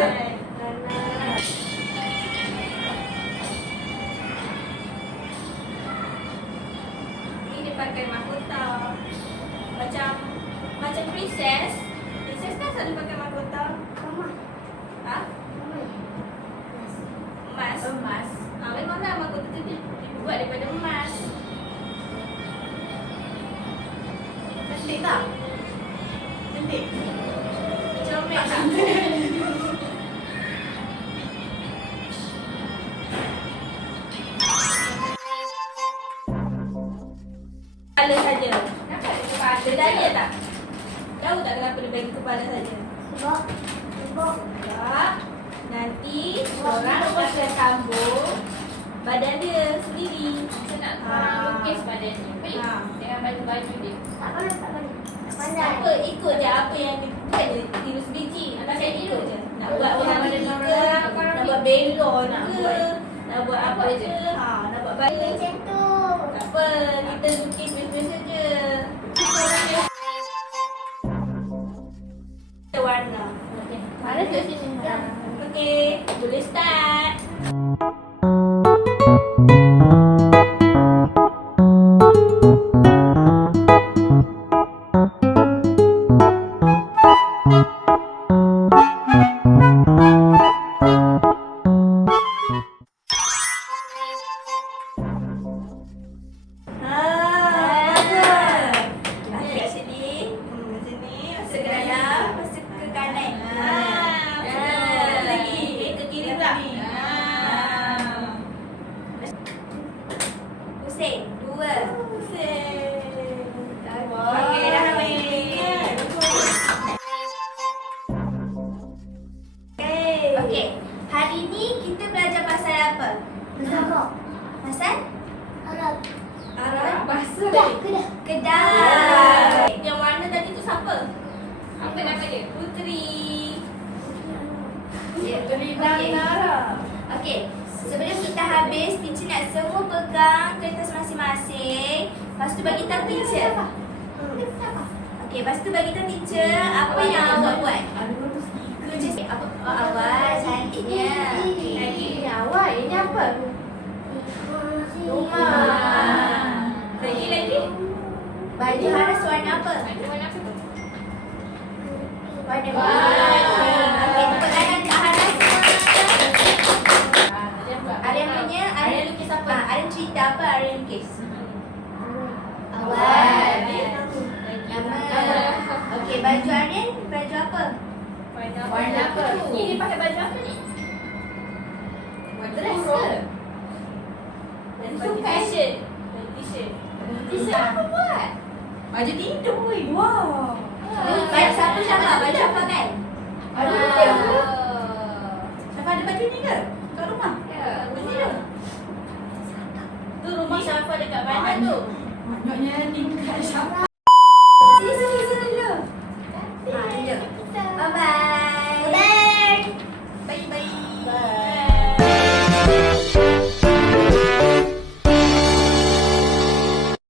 Ini dia pakai mahkota. Macam princess. Princess kan selalu pakai mahkota. Ha? Emas. Emas. Memanglah mahkota tu dibuat daripada emas. Cantik tak? Cantik. Comel tak? Kepala saja. Kenapa ada kepala? Berdaya tak? Tahu tak kenapa dia bagi kepala saja? Sebab nanti orang akan sambung badan dia sendiri. Saya nak korang lukis badan ni. Baik. Ha. Dengan baju-baju dia. Siapa ikut je apa yang dia buat je tiru sebiji. Saya ikut je. Nak buat orang badan ke, orang, nak buat belon ke, nak buat apa Apa je. je? Nak buat badan. Tak apa, kita lukis biasa-biasa je. Kita warna. Mana tu sini? Okey, boleh start. Pusing. 2. Pusing. Okey, dah habis. Okey. Hari ni kita belajar pasal apa? Pasal? Arab. Bahasa. Kedah. Yang warna tadi tu siapa? Apa nama dia? Putri. Putri dan Okey. Nara. Okey. Sebelum kita habis, teacher nak semua pegang kertas masing-masing. Lepas tu bagi tahu teacher. Okey, lepas tu bagi tahu teacher apa yang awak buat. Kerja apa awak cantiknya. Ini awak. Ini apa? Rumah. Lagi. Baju Haras warna apa? Ada warna apa tu? Warna pink. Okey, tepuk tangan Kak Haras semua. Ada apa? Aryan punya, Aryan lukis apa? Aryan cerita apa Aryan lukis? Awal. Nama. Okey, baju Aryan baju apa? Warna apa? Ni dia pakai baju apa ni? Dress ke? Baju t-shirt. T-shirt apa buat? Baju tidur. Wow. Ah. Baju siapa? Baju apa kan? Aduh.